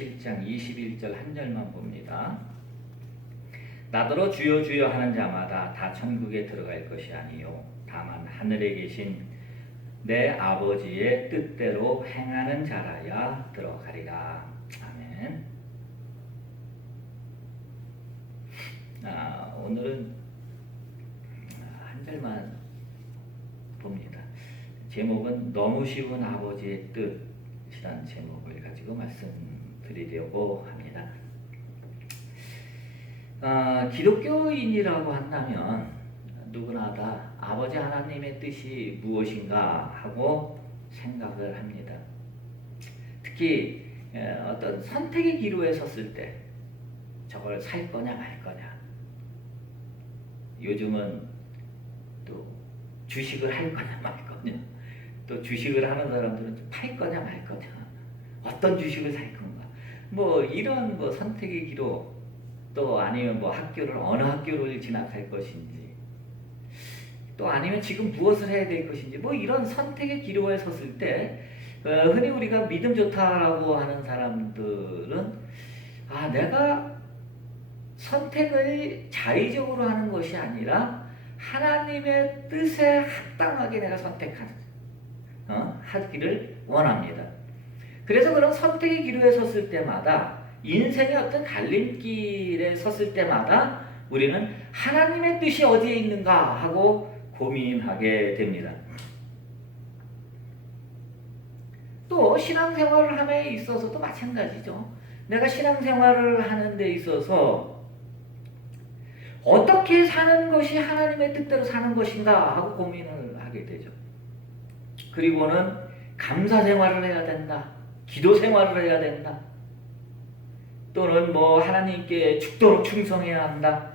7장 21절 한 절만 봅니다. 나더러 주여 주여 하는 자마다 다 천국에 들어갈 것이 아니요 다만 하늘에 계신 내 아버지의 뜻대로 행하는 자라야 들어가리라. 아멘. 오늘은 한 절만 봅니다. 제목은 너무 쉬운 아버지의 뜻이라는 제목을 가지고 말씀드리려고 합니다. 기독교인이라고 한다면 누구나 다 아버지 하나님의 뜻이 무엇인가 하고 생각을 합니다. 특히 어떤 선택의 기로에 섰을 때 저걸 살 거냐 말 거냐, 요즘은 또 주식을 할 거냐 말 거냐, 또 주식을 하는 사람들은 팔 거냐 말 거냐, 어떤 주식을 살 건가, 뭐 이런 뭐 선택의 기로, 또 아니면 뭐 학교를 어느 학교를 진학할 것인지, 또 아니면 지금 무엇을 해야 될 것인지, 뭐 이런 선택의 기로에 섰을 때 흔히 우리가 믿음 좋다라고 하는 사람들은 내가 선택을 자의적으로 하는 것이 아니라 하나님의 뜻에 합당하게 내가 하기를 원합니다. 그래서 그런 선택의 기로에 섰을 때마다, 인생의 어떤 갈림길에 섰을 때마다 우리는 하나님의 뜻이 어디에 있는가 하고 고민하게 됩니다. 또 신앙생활을 함에 있어서도 마찬가지죠. 내가 신앙생활을 하는 데 있어서 어떻게 사는 것이 하나님의 뜻대로 사는 것인가 하고 고민을 하게 되죠. 그리고는 감사생활을 해야 된다, 기도생활을 해야 된다, 또는 뭐 하나님께 죽도록 충성해야 한다,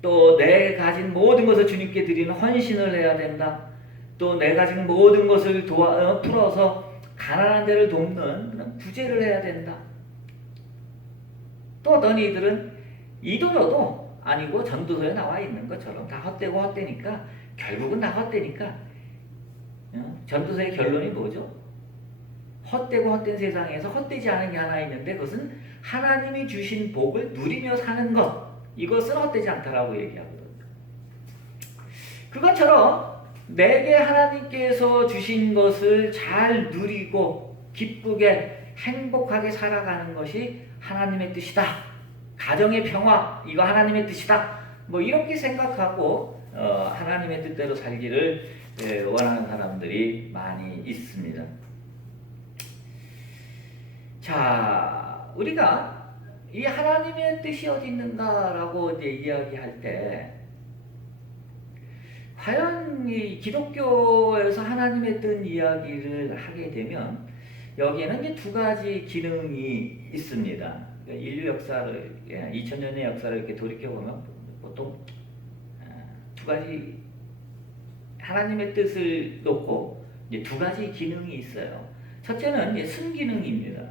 또 내 가진 모든 것을 주님께 드리는 헌신을 해야 된다, 또 내 가진 모든 것을 풀어서 가난한 데를 돕는 구제를 해야 된다. 또 어떤 이들은 이도저도 아니고 전도서에 나와 있는 것처럼 다 헛되고 헛되니까, 결국은 다 헛되니까, 전도서의 결론이 뭐죠? 헛되고 헛된 세상에서 헛되지 않은 게 하나 있는데 그것은 하나님이 주신 복을 누리며 사는 것, 이것은 헛되지 않다라고 얘기하거든요. 그것처럼 내게 하나님께서 주신 것을 잘 누리고 기쁘게 행복하게 살아가는 것이 하나님의 뜻이다, 가정의 평화 이거 하나님의 뜻이다, 뭐 이렇게 생각하고 하나님의 뜻대로 살기를 원하는 사람들이 많이 있습니다. 자, 우리가 이 하나님의 뜻이 어디 있는가라고 이제 이야기할 때, 과연 이 기독교에서 하나님의 뜻 이야기를 하게 되면 여기에는 이제 두 가지 기능이 있습니다. 인류 역사를, 2000년의 역사를 이렇게 돌이켜보면 보통 두 가지 하나님의 뜻을 놓고 이제 두 가지 기능이 있어요. 첫째는 이제 순기능입니다.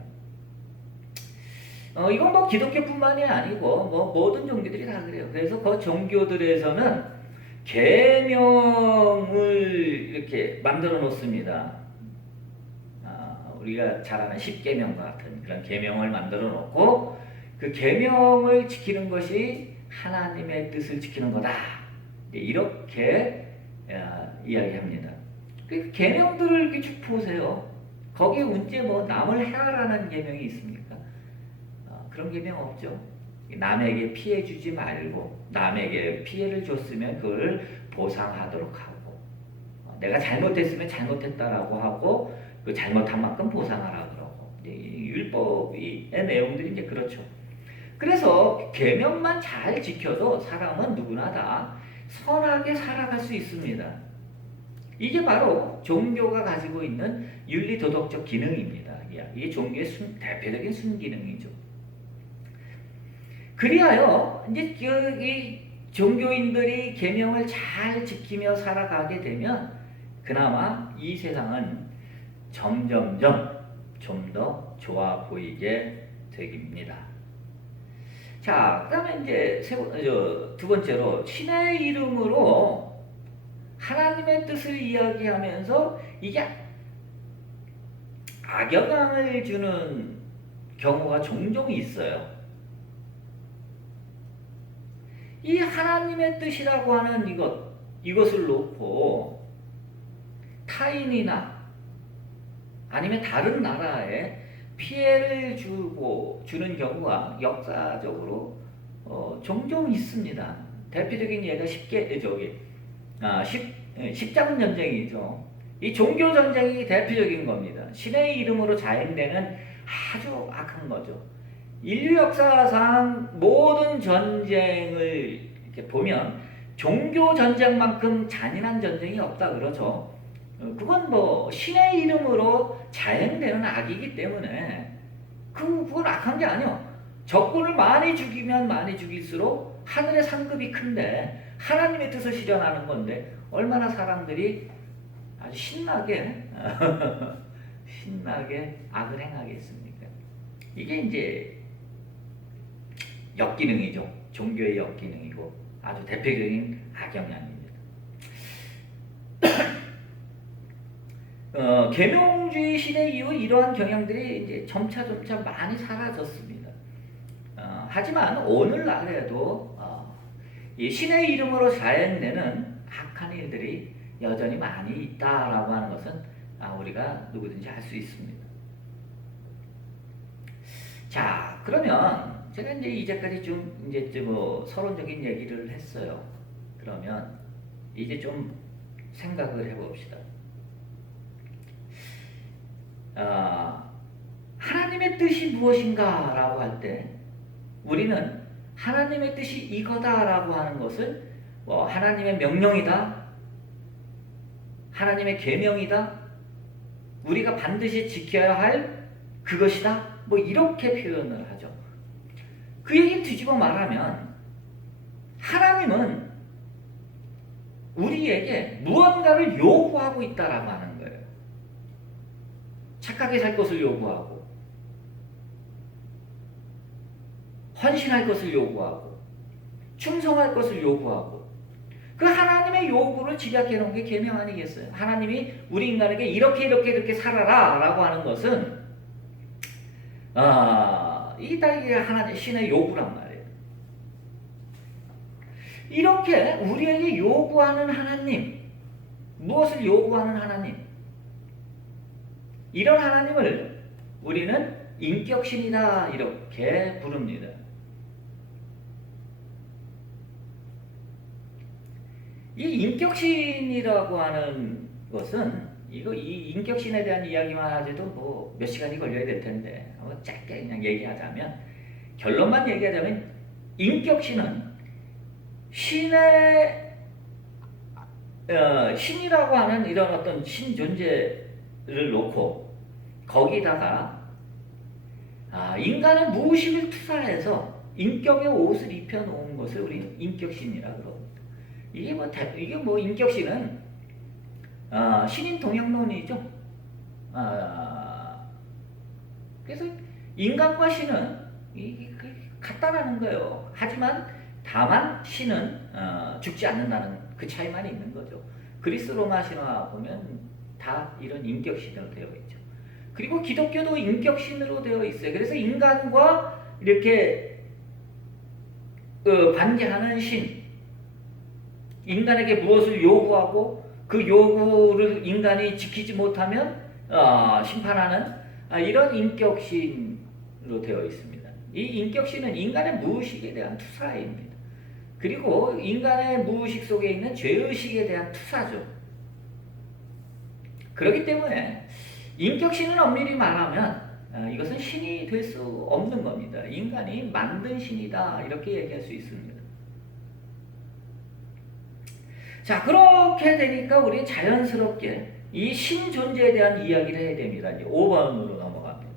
이건 뭐 기독교뿐만이 아니고 뭐 모든 종교들이 다 그래요. 그래서 그 종교들에서는 계명을 이렇게 만들어 놓습니다. 우리가 잘 아는 10계명과 같은 그런 계명을 만들어 놓고 그 계명을 지키는 것이 하나님의 뜻을 지키는 거다, 이렇게 이야기합니다. 그 계명들을 이렇게 쭉 보세요. 거기에 언제 뭐 남을 해하라는 계명이 있습니까? 그런 계명 없죠. 남에게 피해 주지 말고, 남에게 피해를 줬으면 그걸 보상하도록 하고, 내가 잘못했으면 잘못했다라고 하고 그 잘못한 만큼 보상하라 그러고, 율법의 내용들이 이제 그렇죠. 그래서 계명만 잘 지켜도 사람은 누구나 다 선하게 살아갈 수 있습니다. 이게 바로 종교가 가지고 있는 윤리도덕적 기능입니다. 이게 종교의 대표적인 순기능이죠. 그리하여 이제 이 종교인들이 계명을 잘 지키며 살아가게 되면 그나마 이 세상은 점점점 좀 더 좋아 보이게 됩니다. 자, 그다음에 이제 두 번째로 신의 이름으로 하나님의 뜻을 이야기하면서 이게 악영향을 주는 경우가 종종 있어요. 이 하나님의 뜻이라고 하는 이것을 놓고 타인이나 아니면 다른 나라에 피해를 주는 경우가 역사적으로 종종 있습니다. 대표적인 예가 십자군 전쟁이죠. 이 종교 전쟁이 대표적인 겁니다. 신의 이름으로 자행되는 아주 악한 거죠. 인류 역사상 모든 전쟁을 이렇게 보면 종교 전쟁만큼 잔인한 전쟁이 없다 그러죠. 그건 뭐 신의 이름으로 자행되는 악이기 때문에 그건 악한 게 아니요. 적군을 많이 죽이면 많이 죽일수록 하늘의 상급이 큰데 하나님의 뜻을 실현하는 건데 얼마나 사람들이 아주 신나게 악을 행하겠습니까? 이게 이제 역기능이죠. 종교의 역기능이고 아주 대표적인 악영향입니다. 계명주의 시대 이후 이러한 경향들이 이제 점차 많이 사라졌습니다. 하지만 오늘날에도 이 신의 이름으로 자행되는 악한 일들이 여전히 많이 있다라고 하는 것은 우리가 누구든지 알 수 있습니다. 자, 그러면 제가 이제까지 뭐 서론적인 얘기를 했어요. 그러면 이제 좀 생각을 해봅시다. 하나님의 뜻이 무엇인가라고 할 때 우리는 하나님의 뜻이 이거다라고 하는 것을 하나님의 명령이다, 하나님의 계명이다, 우리가 반드시 지켜야 할 그것이다, 뭐 이렇게 표현을 하죠. 그 얘기 뒤집어 말하면 하나님은 우리에게 무언가를 요구하고 있다라고 하는 거예요. 착하게 살 것을 요구하고 헌신할 것을 요구하고 충성할 것을 요구하고 그 하나님의 요구를 집약해 놓은 게 계명 아니겠어요? 하나님이 우리 인간에게 이렇게 살아라 라고 하는 것은 이게 하나님 신의 요구란 말이에요. 이렇게 우리에게 요구하는 하나님, 무엇을 요구하는 하나님, 이런 하나님을 우리는 인격신이다 이렇게 부릅니다. 이 인격신이라고 하는 것은 이 인격신에 대한 이야기만 하지도 뭐 몇 시간이 걸려야 될 텐데 짧게 그냥 얘기하자면 결론만 얘기하자면 인격신은 신이라고 하는 이런 어떤 신 존재를 놓고 거기다가 인간의 무의식을 투사해서 인격의 옷을 입혀 놓은 것을 우리는 인격신이라고 그럽니다. 이게 뭐 인격신은 신인 동양론이죠. 그래서 인간과 신은 같다라는 거예요. 하지만 다만 신은 죽지 않는다는 그 차이만 있는 거죠. 그리스 로마 신화 보면 다 이런 인격신으로 되어 있죠. 그리고 기독교도 인격신으로 되어 있어요. 그래서 인간과 이렇게 관계하는 신, 인간에게 무엇을 요구하고 그 요구를 인간이 지키지 못하면 심판하는 이런 인격신으로 되어 있습니다. 이 인격신은 인간의 무의식에 대한 투사입니다. 그리고 인간의 무의식 속에 있는 죄의식에 대한 투사죠. 그렇기 때문에 인격신은 엄밀히 말하면 이것은 신이 될 수 없는 겁니다. 인간이 만든 신이다 이렇게 얘기할 수 있습니다. 자, 그렇게 되니까 우리 자연스럽게 이 신 존재에 대한 이야기를 해야 됩니다. 이제 5번으로 넘어갑니다.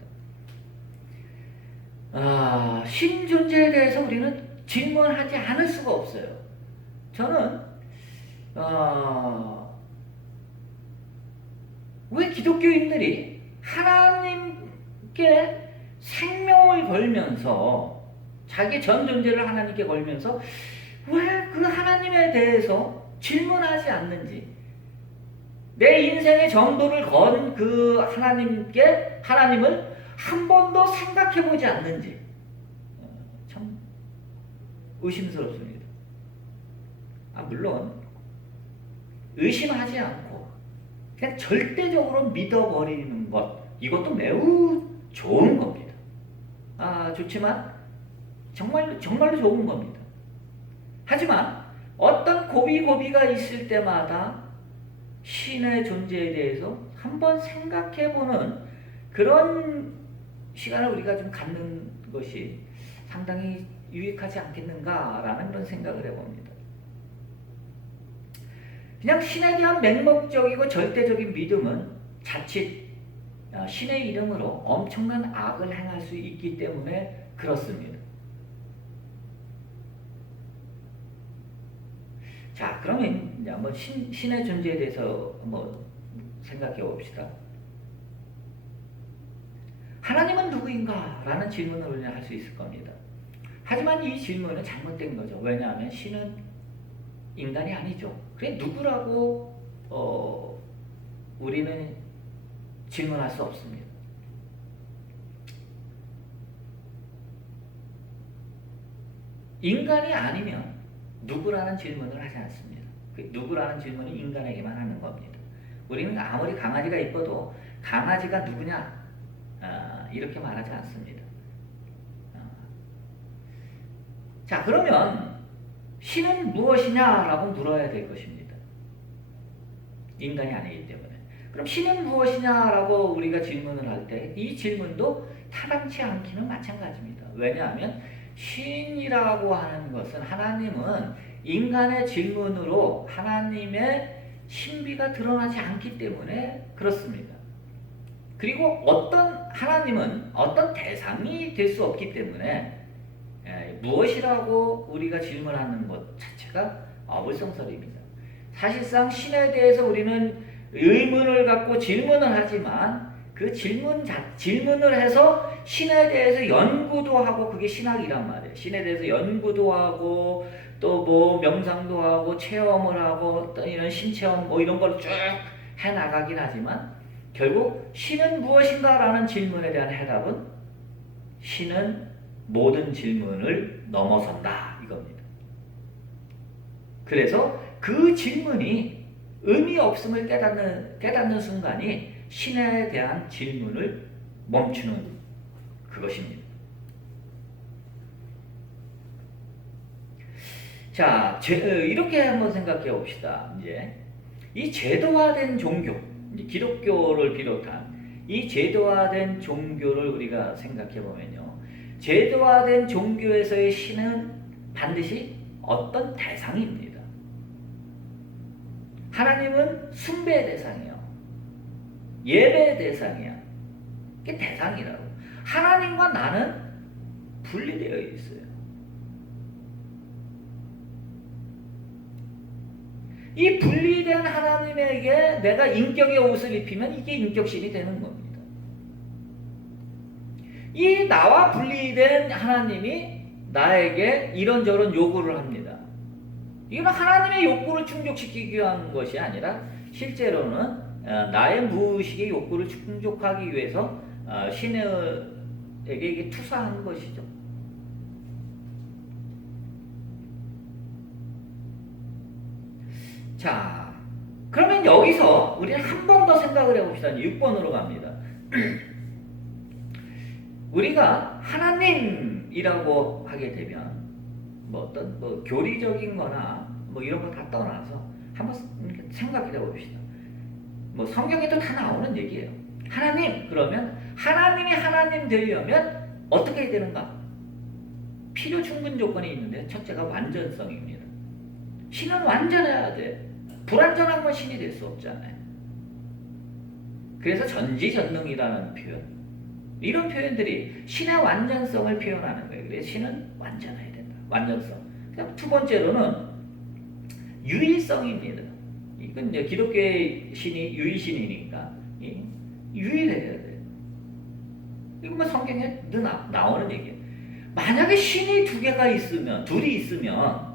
신 존재에 대해서 우리는 질문하지 않을 수가 없어요. 저는 왜 기독교인들이 하나님께 생명을 걸면서 자기 전 존재를 하나님께 걸면서 왜 그 하나님에 대해서 질문하지 않는지, 내 인생의 전부를 건 그 하나님을 한 번도 생각해보지 않는지 참 의심스럽습니다. 물론 의심하지 않고 그냥 절대적으로 믿어버리는 것, 이것도 매우 좋은 겁니다. 좋지만 정말로 좋은 겁니다. 하지만 어떤 고비가 있을 때마다 신의 존재에 대해서 한번 생각해보는 그런 시간을 우리가 좀 갖는 것이 상당히 유익하지 않겠는가라는 그런 생각을 해봅니다. 그냥 신에 대한 맹목적이고 절대적인 믿음은 자칫 신의 이름으로 엄청난 악을 행할 수 있기 때문에 그렇습니다. 자, 그러면 이제 한번 신의 존재에 대해서 한번 생각해 봅시다. 하나님은 누구인가? 라는 질문을 우리는 할 수 있을 겁니다. 하지만 이 질문은 잘못된 거죠. 왜냐하면 신은 인간이 아니죠. 그래, 누구라고 우리는 질문할 수 없습니다. 인간이 아니면 누구라는 질문을 하지 않습니다. 그 누구라는 질문은 인간에게만 하는 겁니다. 우리는 아무리 강아지가 이뻐도 강아지가 누구냐 이렇게 말하지 않습니다. 자, 그러면 신은 무엇이냐라고 물어야 될 것입니다. 인간이 아니기 때문에. 그럼 신은 무엇이냐라고 우리가 질문을 할 때 이 질문도 타당치 않기는 마찬가지입니다. 왜냐하면 신이라고 하는 것은, 하나님은 인간의 질문으로 하나님의 신비가 드러나지 않기 때문에 그렇습니다. 그리고 하나님은 어떤 대상이 될 수 없기 때문에 무엇이라고 우리가 질문하는 것 자체가 어불성설입니다. 사실상 신에 대해서 우리는 의문을 갖고 질문을 하지만 그 질문을 해서 신에 대해서 연구도 하고, 그게 신학이란 말이에요. 신에 대해서 연구도 하고 또 뭐 명상도 하고 체험을 하고 어떤 이런 신체험 이런 걸 쭉 해나가긴 하지만 결국 신은 무엇인가라는 질문에 대한 해답은 신은 모든 질문을 넘어선다 이겁니다. 그래서 그 질문이 의미 없음을 깨닫는 순간이 신에 대한 질문을 멈추는 그것입니다. 자, 이렇게 한번 생각해 봅시다. 이제 이 제도화된 종교, 기독교를 비롯한 이 제도화된 종교를 우리가 생각해 보면요, 제도화된 종교에서의 신은 반드시 어떤 대상입니다. 하나님은 숭배의 대상이요, 예배의 대상이야. 이게 대상이라고. 하나님과 나는 분리되어 있어요. 이 분리된 하나님에게 내가 인격의 옷을 입히면 이게 인격신이 되는 겁니다. 이 나와 분리된 하나님이 나에게 이런저런 요구를 합니다. 이건 하나님의 욕구를 충족시키기 위한 것이 아니라 실제로는 나의 무의식의 욕구를 충족하기 위해서 신에게 이게 투사한 것이죠. 자, 그러면 여기서 우리는 한 번 더 생각을 해봅시다. 6번으로 갑니다. 우리가 하나님이라고 하게 되면 어떤 교리적인 거나 이런 거 다 떠나서 한번 생각해 봅시다. 성경에도 다 나오는 얘기예요. 하나님, 그러면 하나님이 하나님 되려면 어떻게 해야 되는가? 필요 충분 조건이 있는데 첫째가 완전성입니다. 신은 완전해야 돼. 불완전한 건 신이 될 수 없잖아요. 그래서 전지전능이라는 표현, 이런 표현들이 신의 완전성을 표현하는 거예요. 그래서 신은 완전해야 된다. 완전성. 그다음 두 번째로는 유일성입니다. 이건 이제 기독교의 신이 유일신이니까 유일해야 돼요. 이거 성경에 늘 나오는 얘기예요. 만약에 신이 둘이 있으면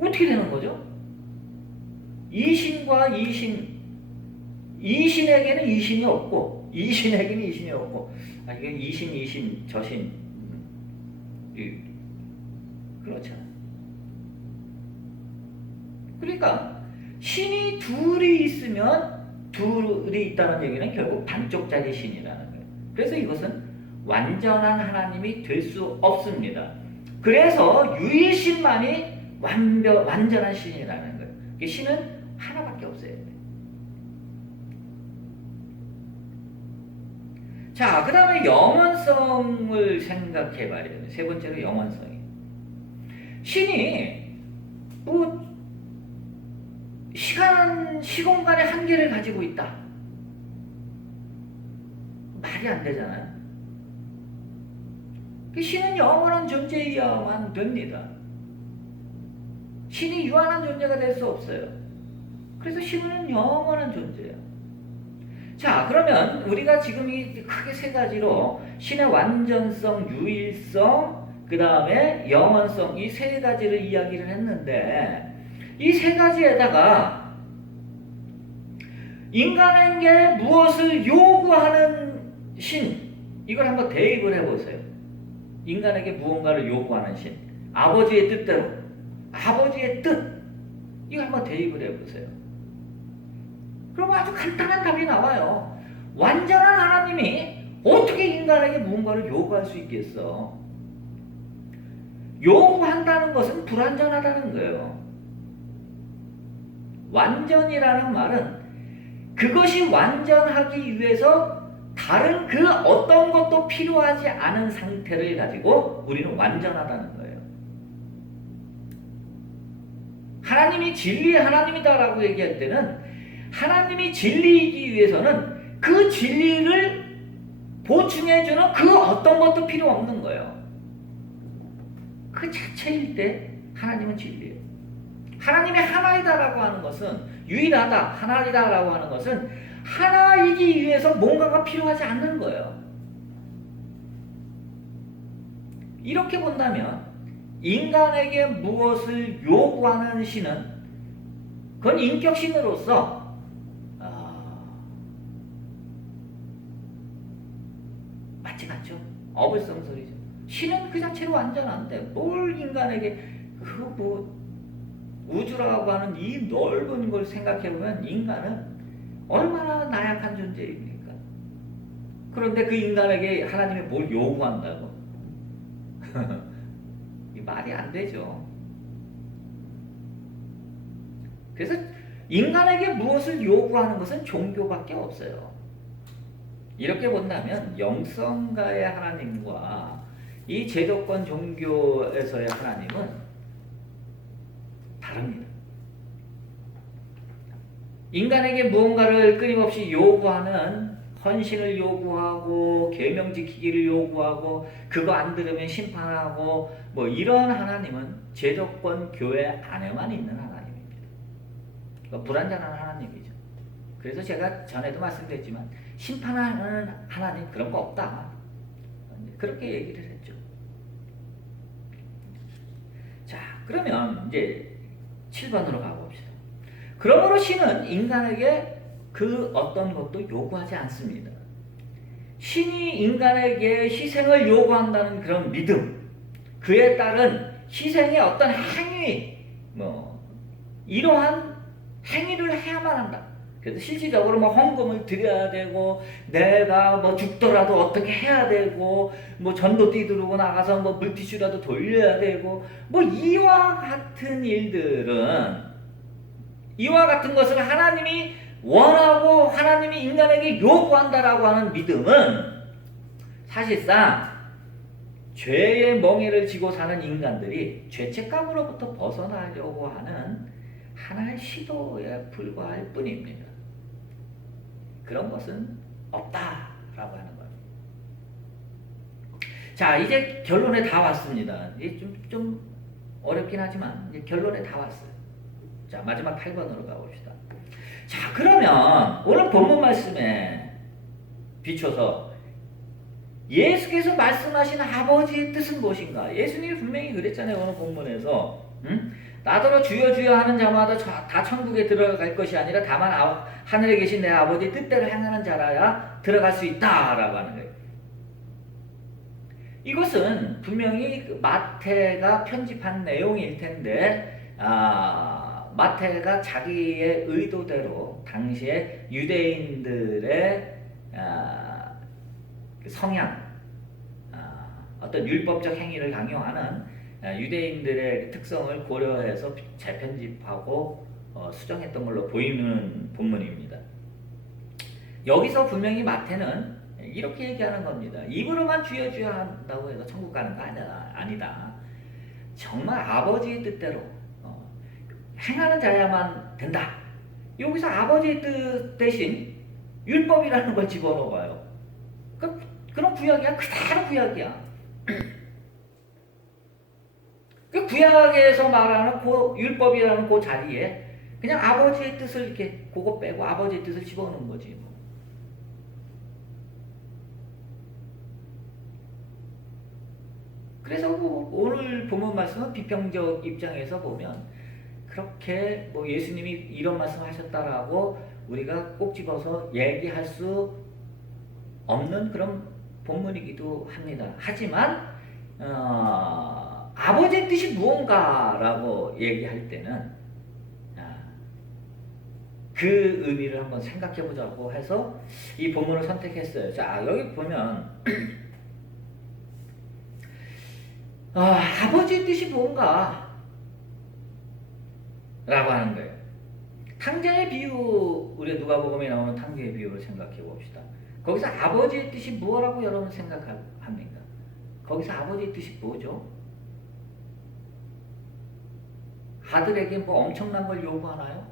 어떻게 되는 거죠? 이 신과 이 신에게는 이 신이 없고 이신에게는 이신이 없고, 이게 이신, 저신, 그렇잖아. 그러니까 신이 둘이 있으면 둘이 있다는 얘기는 결국 반쪽짜리 신이라는 거예요. 그래서 이것은 완전한 하나님이 될 수 없습니다. 그래서 유일신만이 완전한 신이라는 거예요. 신은 하나밖에 없어요. 자, 그 다음에 영원성을 생각해 봐야 돼요. 세 번째로 영원성이. 신이 시공간의 한계를 가지고 있다. 말이 안 되잖아요. 신은 영원한 존재여야만 됩니다. 신이 유한한 존재가 될 수 없어요. 그래서 신은 영원한 존재예요. 자, 그러면 우리가 지금 이 크게 세 가지로 신의 완전성, 유일성, 그 다음에 영원성, 이 세 가지를 이야기를 했는데, 이 세 가지에다가 인간에게 무엇을 요구하는 신, 이걸 한번 대입을 해보세요. 인간에게 무언가를 요구하는 신, 아버지의 뜻대로, 아버지의 뜻, 이거 한번 대입을 해보세요. 그럼 아주 간단한 답이 나와요. 완전한 하나님이 어떻게 인간에게 무언가를 요구할 수 있겠어? 요구한다는 것은 불완전하다는 거예요. 완전이라는 말은 그것이 완전하기 위해서 다른 그 어떤 것도 필요하지 않은 상태를 가지고 우리는 완전하다는 거예요. 하나님이 진리의 하나님이다라고 얘기할 때는 하나님이 진리이기 위해서는 그 진리를 보충해주는 그 어떤 것도 필요 없는 거예요. 그 자체일 때 하나님은 진리예요. 하나님이 하나이다라고 하는 것은, 유일하다, 하나이다라고 하는 것은 하나이기 위해서 뭔가가 필요하지 않는 거예요. 이렇게 본다면 인간에게 무엇을 요구하는 신은 그건 인격신으로서 맞지 않죠? 어불성설이죠. 신은 그 자체로 완전한데 뭘 인간에게 우주라고 하는 이 넓은 걸 생각해보면 인간은 얼마나 나약한 존재입니까? 그런데 그 인간에게 하나님이 뭘 요구한다고? 이 말이 안 되죠. 그래서 인간에게 무엇을 요구하는 것은 종교밖에 없어요. 이렇게 본다면 영성가의 하나님과 이 제도권 종교에서의 하나님은 다릅니다. 인간에게 무언가를 끊임없이 요구하는, 헌신을 요구하고 계명 지키기를 요구하고 그거 안 들으면 심판하고 뭐 이런 하나님은 제도권 교회 안에만 있는 하나님입니다. 불완전한 하나님이죠. 그래서 제가 전에도 말씀드렸지만 심판하는 하나님 그런 거 없다. 그렇게 얘기를 했죠. 자, 그러면 이제 7번으로 가봅시다. 그러므로 신은 인간에게 그 어떤 것도 요구하지 않습니다. 신이 인간에게 희생을 요구한다는 그런 믿음, 그에 따른 희생의 어떤 행위, 이러한 행위를 해야만 한다. 그래서 실질적으로 헌금을 드려야 되고, 내가 죽더라도 어떻게 해야 되고, 전도띠 들고 나가서 물티슈라도 돌려야 되고, 이와 같은 일들은, 이와 같은 것을 하나님이 원하고 하나님이 인간에게 요구한다라고 하는 믿음은 사실상 죄의 멍에를 지고 사는 인간들이 죄책감으로부터 벗어나려고 하는 하나의 시도에 불과할 뿐입니다. 그런 것은 없다라고 하는 거예요. 자, 이제 결론에 다 왔습니다. 이제 좀 어렵긴 하지만 이제 결론에 다 왔어요. 자, 마지막 8번으로 가봅시다. 자, 그러면 오늘 본문 말씀에 비춰서 예수께서 말씀하신 아버지의 뜻은 무엇인가? 예수님이 분명히 그랬잖아요. 오늘 본문에서 나더러 주여 주여 하는 자마다 다 천국에 들어갈 것이 아니라 다만 하늘에 계신 내 아버지 뜻대로 행하는 자라야 들어갈 수 있다라고 하는 거예요. 이것은 분명히 마태가 편집한 내용일 텐데 마태가 자기의 의도대로 당시에 유대인들의 성향, 어떤 율법적 행위를 강요하는 유대인들의 특성을 고려해서 재편집하고 수정했던 걸로 보이는 본문입니다. 여기서 분명히 마태는 이렇게 얘기하는 겁니다. 입으로만 주여 주여 한다고 해서 천국 가는 거 아니다. 정말 아버지의 뜻대로 행하는 자야만 된다. 여기서 아버지의 뜻 대신 율법이라는 걸 집어넣어봐요. 그런 구약이야. 그대로 구약이야. 그 구약에서 말하는 그 율법이라는 그 자리에 그냥 아버지의 뜻을 이렇게 그거 빼고 아버지의 뜻을 집어넣은 거지. 뭐. 그래서 뭐 오늘 본문 말씀은 비평적 입장에서 보면 그렇게 뭐 예수님이 이런 말씀을 하셨다라고 우리가 꼭 집어서 얘기할 수 없는 그런 본문이기도 합니다. 하지만 아버지의 뜻이 무언가라고 얘기할 때는 그 의미를 한번 생각해 보자고 해서 이 본문을 선택했어요. 자, 여기 보면 아버지의 뜻이 무언가 라고 하는 거예요. 탕자의 비유, 우리 누가복음에 나오는 탕자의 비유를 생각해 봅시다. 거기서 아버지의 뜻이 뭐라고 여러분 생각합니까? 거기서 아버지의 뜻이 뭐죠? 아들에게 뭐 엄청난 걸 요구하나요?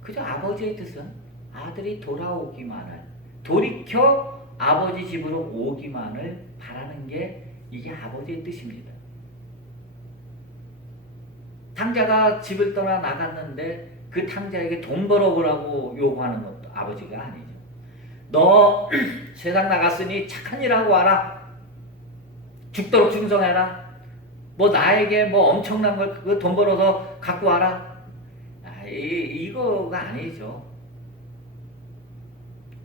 그저 아버지의 뜻은 아들이 돌아오기만을, 돌이켜 아버지 집으로 오기만을 바라는 게 이게 아버지의 뜻입니다. 탕자가 집을 떠나 나갔는데 그 탕자에게 돈 벌어보라고 요구하는 것도 아버지가 아니죠. 너 세상 나갔으니 착한 일하고 와라. 죽도록 충성해라. 뭐 나에게 뭐 엄청난 걸 그 돈 벌어서 갖고 와라. 이거가 아니죠.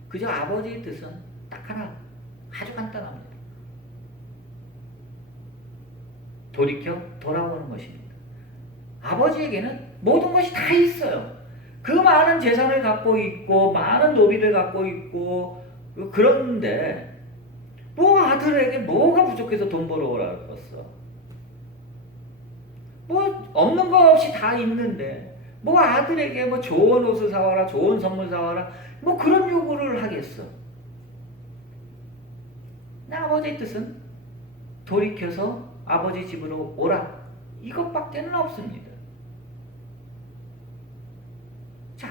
그저 아버지의 뜻은 딱 하나, 아주 간단합니다. 돌이켜 돌아오는 것입니다. 아버지에게는 모든 것이 다 있어요. 그 많은 재산을 갖고 있고 많은 노비를 갖고 있고 그런데 뭐 아들에게 뭐가 부족해서 돈 벌어오라고 했어. 뭐 없는 거 없이 다 있는데 뭐 아들에게 뭐 좋은 옷을 사와라, 좋은 선물 사와라, 뭐 그런 요구를 하겠어. 아버지의 뜻은 돌이켜서 아버지 집으로 오라. 이것밖에는 없습니다. 자,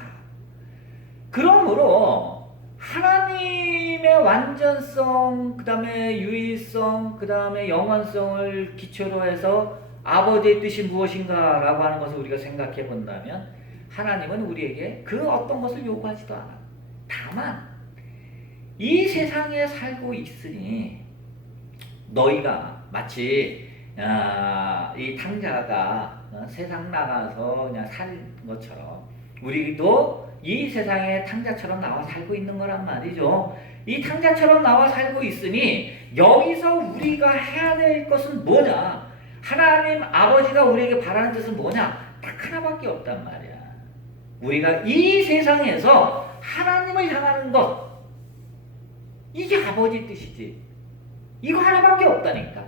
그러므로 하나님의 완전성, 그 다음에 유일성, 그 다음에 영원성을 기초로 해서 아버지의 뜻이 무엇인가 라고 하는 것을 우리가 생각해 본다면 하나님은 우리에게 그 어떤 것을 요구하지도 않아. 다만 이 세상에 살고 있으니 너희가 마치 이 탕자가 세상 나가서 그냥 살 것처럼 우리도 이 세상에 탕자처럼 나와 살고 있는 거란 말이죠. 이 탕자처럼 나와 살고 있으니 여기서 우리가 해야 될 것은 뭐냐? 하나님 아버지가 우리에게 바라는 뜻은 뭐냐? 딱 하나밖에 없단 말이야. 우리가 이 세상에서 하나님을 향하는 것, 이게 아버지 뜻이지. 이거 하나밖에 없다니까.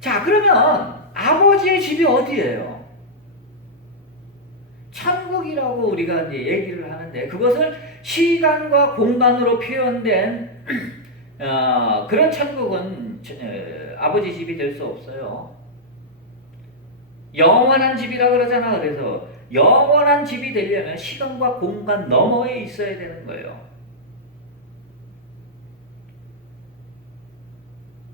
자, 그러면 아버지의 집이 어디예요? 천국이라고 우리가 이제 얘기를 하는데 그것을 시간과 공간으로 표현된 그런 천국은 아버지 집이 될 수 없어요. 영원한 집이라 그러잖아. 그래서 영원한 집이 되려면 시간과 공간 너머에 있어야 되는 거예요.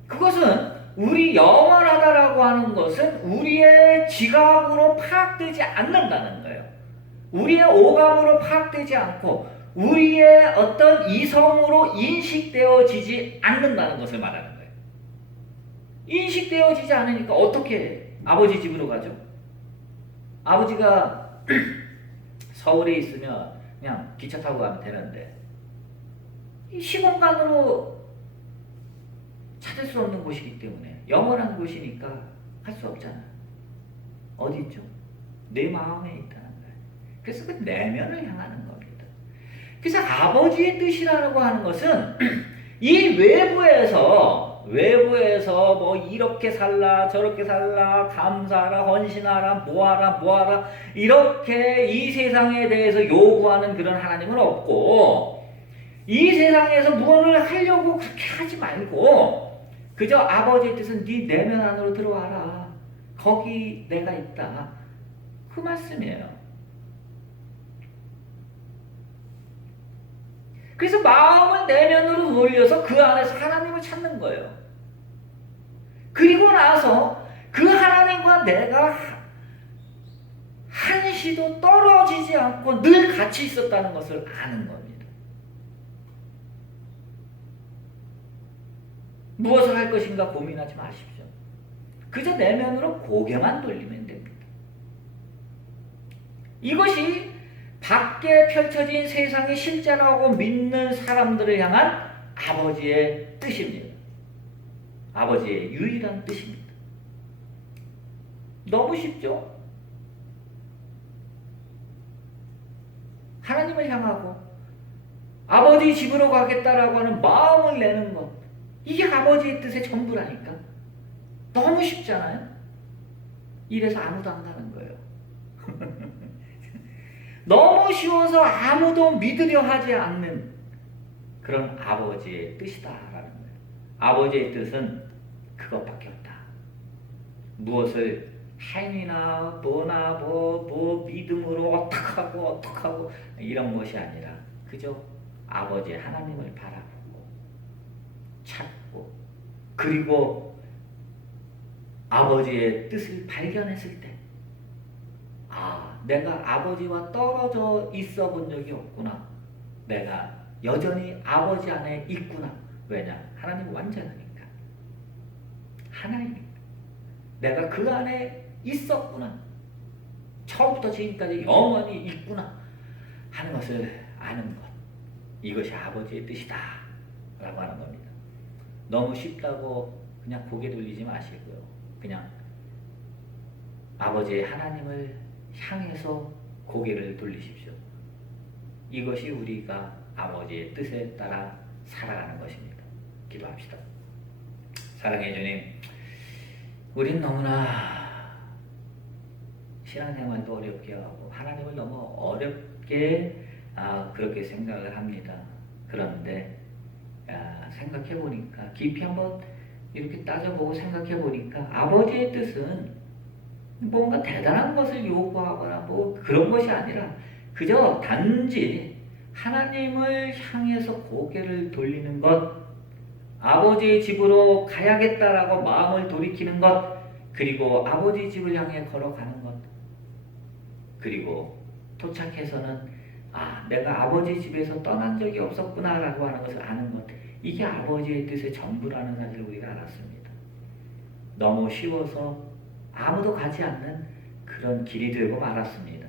그것은 우리 영원하다라고 하는 것은 우리의 지각으로 파악되지 않는다는 거예요. 우리의 오감으로 파악되지 않고 우리의 어떤 이성으로 인식되어지지 않는다는 것을 말하는 거예요. 인식되어지지 않으니까 어떻게 아버지 집으로 가죠? 아버지가 서울에 있으면 그냥 기차 타고 가면 되는데 이 시공간으로 찾을 수 없는 곳이기 때문에 영원한 곳이니까 할 수 없잖아요. 어디 있죠? 내 마음에 있다는 거예요. 그래서 그 내면을 향하는 겁니다. 그래서 아버지의 뜻이라고 하는 것은 이 외부에서 뭐 이렇게 살라 저렇게 살라 감사하라 헌신하라 뭐하라 이렇게 이 세상에 대해서 요구하는 그런 하나님은 없고, 이 세상에서 무언을 하려고 그렇게 하지 말고 그저 아버지의 뜻은 네 내면 안으로 들어와라. 거기 내가 있다. 그 말씀이에요. 그래서 마음을 내면으로 돌려서 그 안에서 하나님을 찾는 거예요. 그리고 나서 그 하나님과 내가 한시도 떨어지지 않고 늘 같이 있었다는 것을 아는 겁니다. 무엇을 할 것인가 고민하지 마십시오. 그저 내면으로 고개만 돌리면 됩니다. 이것이 밖에 펼쳐진 세상의 실제라고 믿는 사람들을 향한 아버지의 뜻입니다. 아버지의 유일한 뜻입니다. 너무 쉽죠? 하나님을 향하고 아버지 집으로 가겠다라고 하는 마음을 내는 것, 이게 아버지의 뜻의 전부라니까. 너무 쉽잖아요? 이래서 아무도 안 가는 거예요. 너무 쉬워서 아무도 믿으려 하지 않는 그런 아버지의 뜻이다라는 거예요. 아버지의 뜻은 그것밖에 없다. 무엇을 행위나 뭐나 뭐 믿음으로 어떡하고 이런 것이 아니라 그저 아버지 하나님을 바라보고 찾고, 그리고 아버지의 뜻을 발견했을 때, 아, 내가 아버지와 떨어져 있어 본 적이 없구나. 내가 여전히 아버지 안에 있구나. 왜냐? 하나님은 완전하니까. 하나님이니까. 내가 그 안에 있었구나. 처음부터 지금까지 영원히 있구나 하는 것을 아는 것. 이것이 아버지의 뜻이다 라고 하는 겁니다. 너무 쉽다고 그냥 고개 돌리지 마시고요. 그냥 아버지의 하나님을 향해서 고개를 돌리십시오. 이것이 우리가 아버지의 뜻에 따라 살아가는 것입니다. 기도합시다. 사랑해 주님, 우린 너무나 신앙생활도 어렵게 하고 하나님을 너무 어렵게 그렇게 생각을 합니다. 그런데 생각해보니까, 깊이 한번 이렇게 따져보고 생각해보니까 아버지의 뜻은 뭔가 대단한 것을 요구하거나 뭐 그런 것이 아니라 그저 단지 하나님을 향해서 고개를 돌리는 것, 아버지의 집으로 가야겠다라고 마음을 돌이키는 것, 그리고 아버지 집을 향해 걸어가는 것, 그리고 도착해서는 내가 아버지 집에서 떠난 적이 없었구나 라고 하는 것을 아는 것, 이게 아버지의 뜻의 전부라는 사실을 우리가 알았습니다. 너무 쉬워서 아무도 가지 않는 그런 길이 되고 말았습니다.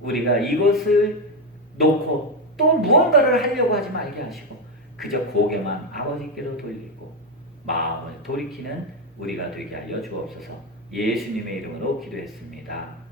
우리가 이것을 놓고 또 무언가를 하려고 하지 말게 하시고 그저 고개만 아버지께로 돌리고 마음을 돌이키는 우리가 되게 하여 주옵소서. 예수님의 이름으로 기도했습니다.